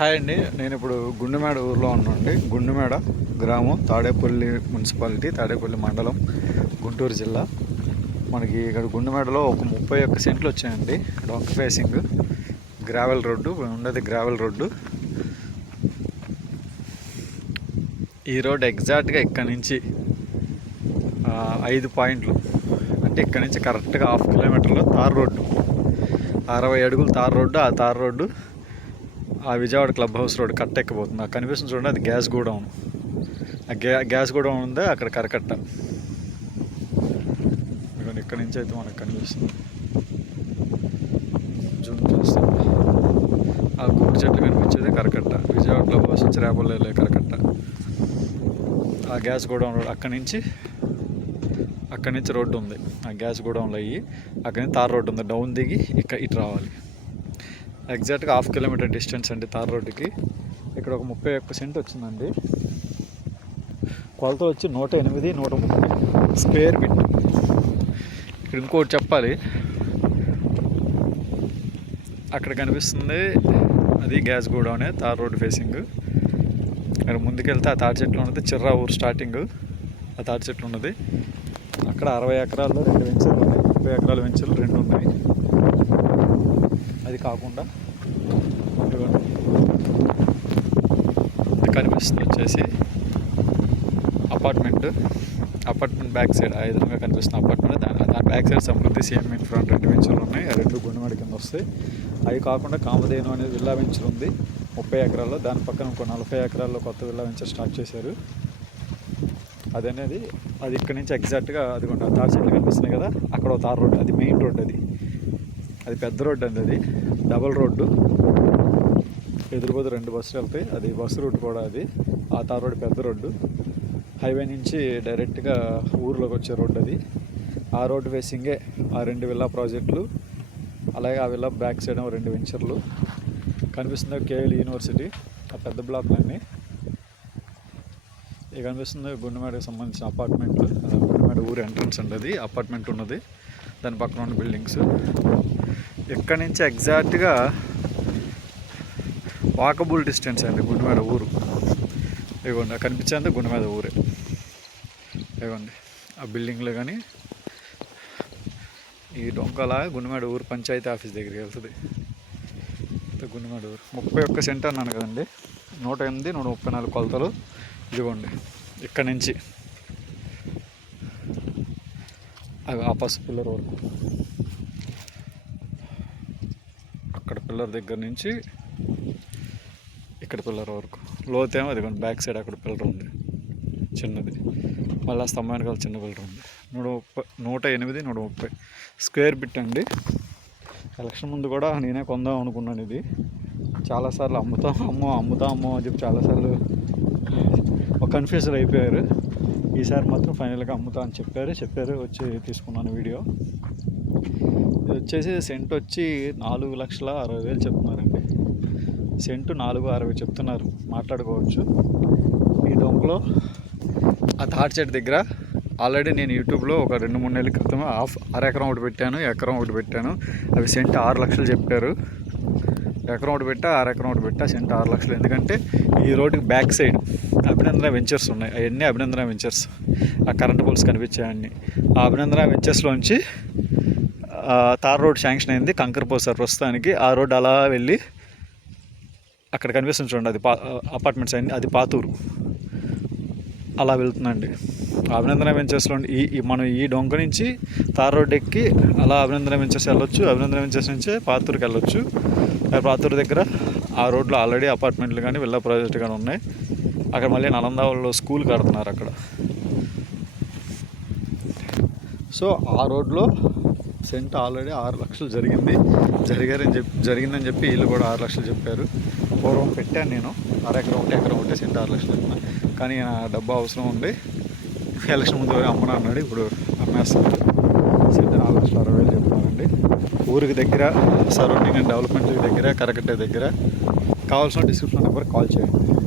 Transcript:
Hi అండి. నేను ఇప్పుడు గుండెమేడ ఊర్లో ఉన్నానండి. గుండెమేడ గ్రామం తాడేపల్లి మున్సిపాలిటీ తాడేపల్లి మండలం గుంటూరు జిల్లా. మనకి ఇక్కడ గుండెమేడలో ఒక ముప్పై ఒక్క సెంట్లు వచ్చాయండి. డొంక ఫేసింగ్. గ్రావెల్ రోడ్డు ఉండేది గ్రావెల్ రోడ్డు. ఈ రోడ్ ఎగ్జాక్ట్గా ఇక్కడ నుంచి ఐదు పాయింట్లు. అంటే ఇక్కడ నుంచి కరెక్ట్గా హాఫ్ కిలోమీటర్లో తార్ రోడ్డు. అరవై అడుగులు తార్ రోడ్డు. ఆ తార్ రోడ్డు ఆ విజయవాడ క్లబ్ హౌస్ రోడ్ కట్ట ఎక్కబోతుంది నాకు కనిపిస్తుంది చూడండి అది గ్యాస్ గోడౌన్. ఆ గ్యా గ్యాస్ గోడౌన్ ఉందా? అక్కడ కరకట్ట. ఇక్కడ నుంచి అయితే మనకు కనిపిస్తుంది. జూమ్ చేస్తాం. ఆ గూడు చెట్లు కనిపించేది కరకట్ట. విజయవాడ క్లబ్ హౌస్ చిరాపల్లెలే కరకట్ట. ఆ గ్యాస్ గోడౌన్ రోడ్ అక్కడి నుంచి అక్కడి నుంచి రోడ్డు ఉంది. ఆ గ్యాస్ గోడౌన్లో అయ్యి అక్కడి నుంచి తార్ రోడ్డు ఉంది. డౌన్ దిగి ఇక్కడ ఇటు రావాలి. ఎగ్జాక్ట్గా హాఫ్ కిలోమీటర్ డిస్టెన్స్ అండి తార్ రోడ్డుకి. ఇక్కడ ఒక ముప్పై ఒక్క సెంట్ వచ్చిందండి. కొలత వచ్చి నూట ఎనిమిది నూట ముప్పై స్క్వేర్ ఫీట్. ఇక్కడ ఇంకోటి చెప్పాలి. అక్కడ కనిపిస్తుంది అది గ్యాస్ గోడౌనే తార్ రోడ్ ఫేసింగ్ అక్కడ ముందుకెళ్తే ఆ తాటి చెట్లు ఉన్నది చిర్రా ఊరు స్టార్టింగ్ ఆ తాటి చెట్లు ఉన్నది. అక్కడ అరవై ఎకరాల్లో రెండు వెంచర్లు ఉన్నాయి ముప్పై ఎకరాల వెంచర్లు రెండు ఉన్నాయి. అది కాకుండా ఇది కనిపిస్తుంది వచ్చేసి అపార్ట్మెంట్. అపార్ట్మెంట్ బ్యాక్ సైడ్ ఆ విధంగా కనిపిస్తున్న అపార్ట్మెంట్. దాని దాని back side Samruddhi same in front రెండు వెంచులు ఉన్నాయి. ఆ రెండు గుండెమడి కింద వస్తాయి. అవి కాకుండా కామధేను అనేది విల్లా వెంచర్ ఉంది ముప్పై ఎకరాల్లో. దాని పక్కన ఇంకో నలభై ఎకరాల్లో కొత్త విల్లా వెంచర్ స్టార్ట్ చేశారు. అది అనేది అది ఇక్కడ నుంచి ఎగ్జాక్ట్గా అది ఆ తార్ చెట్లు కనిపిస్తున్నాయి కదా అక్కడ ఒక తార్ రోడ్ అది మెయిన్ రోడ్ అది. అది పెద్ద రోడ్డు అండి అది. Double road. ఎదురుపోతే రెండు బస్సులు వెళ్తాయి. అది బస్సు రూట్ కూడా అది. ఆ తార్ రోడ్డు పెద్ద రోడ్డు. హైవే నుంచి డైరెక్ట్గా ఊర్లోకి వచ్చే రోడ్డు అది. ఆ రోడ్డు ఫేసింగే ఆ రెండు విల్లా ప్రాజెక్టులు. అలాగే ఆ విల్లా బ్యాక్ సైడ్ రెండు వెంచర్లు. కనిపిస్తుంది కేఎల్ యూనివర్సిటీ ఆ పెద్ద బ్లాక్లన్నీ. ఇక కనిపిస్తుంది గుండెమేడకి సంబంధించిన అపార్ట్మెంట్లు. గుండెమేడ ఊరు ఎంట్రన్స్ అండి అది. అపార్ట్మెంట్ ఉన్నది. దాని పక్కన ఉన్న బిల్డింగ్స్. ఇక్కడ నుంచి ఎగ్జాక్ట్గా వాకబుల్ డిస్టెన్స్ అండి గుండెమేడ ఊరు. ఇవ్వండి కనిపించేంత గుండెమేద ఊరే. ఇవ్వండి ఆ బిల్డింగ్లు కానీ ఈ డొంకలా గుండెమేడ ఊరు పంచాయతీ ఆఫీస్ దగ్గరికి వెళ్తుంది. గుండెమేడ ఊరు. ముప్పై ఒక్క సెంట్ అన్నాను కదండి. నూట ఎనిమిది నూట ముప్పై నాలుగు కొలతలు. ఇదిగోండి ఇక్కడ నుంచి. అవి ఆ పసు రోడ్డు వరకు అక్కడ పిల్లర్ దగ్గర నుంచి ఇక్కడ పిల్లర్ వరకు. లోతేమో అదిగోండి బ్యాక్ సైడ్ అక్కడ పిల్లర్ ఉంది. చిన్నది. మళ్ళీ ఆ స్తంభానికి చిన్న పిల్లర్ ఉంది. నూట ముప్పై నూట ఎనిమిది నూట ముప్పై స్క్వేర్ బిట్ అండి. ఎలక్షన్ ముందు కూడా నేనే కొందాం అనుకున్నాను ఇది. చాలాసార్లు అమ్ముతాం అమ్మో అమ్ముతాం అమ్మో అని చెప్పి చాలాసార్లు ఒక కన్ఫ్యూజన్ అయిపోయారు. ఈసారి మాత్రం ఫైనల్గా అమ్ముతా అని చెప్పారు. చెప్పారు వచ్చి తీసుకున్నాను వీడియో. ఇది వచ్చేసి సెంట్ వచ్చి నాలుగు లక్షల అరవై వేలు చెప్తున్నారండి. సెంటు నాలుగు అరవై చెప్తున్నారు. మాట్లాడుకోవచ్చు. ఈ డొంకలో ఆ తాటి చెట్టు దగ్గర ఆల్రెడీ నేను యూట్యూబ్లో ఒక రెండు మూడు నెలల క్రితం హాఫ్ అర ఎకరం ఒకటి పెట్టాను ఎకరం ఒకటి పెట్టాను. అవి సెంట్ ఆరు లక్షలు చెప్పారు. ఎకరం ఒకటి పెట్టా అరెకరం ఒకటి పెట్టా సెంట్ ఆరు లక్షలు. ఎందుకంటే ఈ రోడ్డుకి బ్యాక్ సైడ్ అభినందన వెంచర్స్ ఉన్నాయి. అవన్నీ అభినందన వెంచర్స్. ఆ కరెంట్ పోల్స్ కనిపించాయన్నీ. ఆ అభినందన వెంచర్స్లోంచి తార్ రోడ్ శాంక్షన్ అయింది కంకర్పూర్ సార్ ప్రస్తుతానికి ఆ రోడ్ అలా వెళ్ళి అక్కడ కనిపిస్తుంది చూడండి అది పా అపార్ట్మెంట్స్ అయింది అది పాతూరు. అలా వెళ్తుందండి. అభినందన వెంచర్స్లో ఈ మనం ఈ డొంక నుంచి తార్ రోడ్ ఎక్కి అలా అభినందన వెంచర్స్ వెళ్ళొచ్చు అభినందన వెంచర్స్ నుంచే పాతూరుకి వెళ్ళొచ్చు. పాతూరు దగ్గర ఆ రోడ్లో ఆల్రెడీ అపార్ట్మెంట్లు కానీ విల్లా ప్రాజెక్ట్ కానీ ఉన్నాయి. అక్కడ మళ్ళీ నలంద వాళ్ళు స్కూల్ కడుతున్నారు అక్కడ. సో ఆ రోడ్లో సెంట్ ఆల్రెడీ ఆరు లక్షలు జరిగింది. జరిగారని చెప్పి జరిగిందని చెప్పి వీళ్ళు కూడా ఆరు లక్షలు చెప్పారు. పూర్వం పెట్టాను నేను. అర ఎకరం ఒకటి ఎకరం ఒకటి సెంట్ ఆరు లక్షలు చెప్పిన. కానీ నా డబ్బు అవసరం ఉంది. ఎలక్షన్ ముందు అమ్మను అన్నాడు. ఇప్పుడు అమ్మేస్తున్నాడు సెంట్ నాలుగు లక్షల అరవై వేలు చెప్తున్నారండి. ఊరికి దగ్గర సరౌండింగ్ అండ్ డెవలప్మెంట్ దగ్గర కరకట్ట దగ్గర. కావాల్సిన డిస్క్రిప్షన్ నెంబర్ కాల్ చేయండి.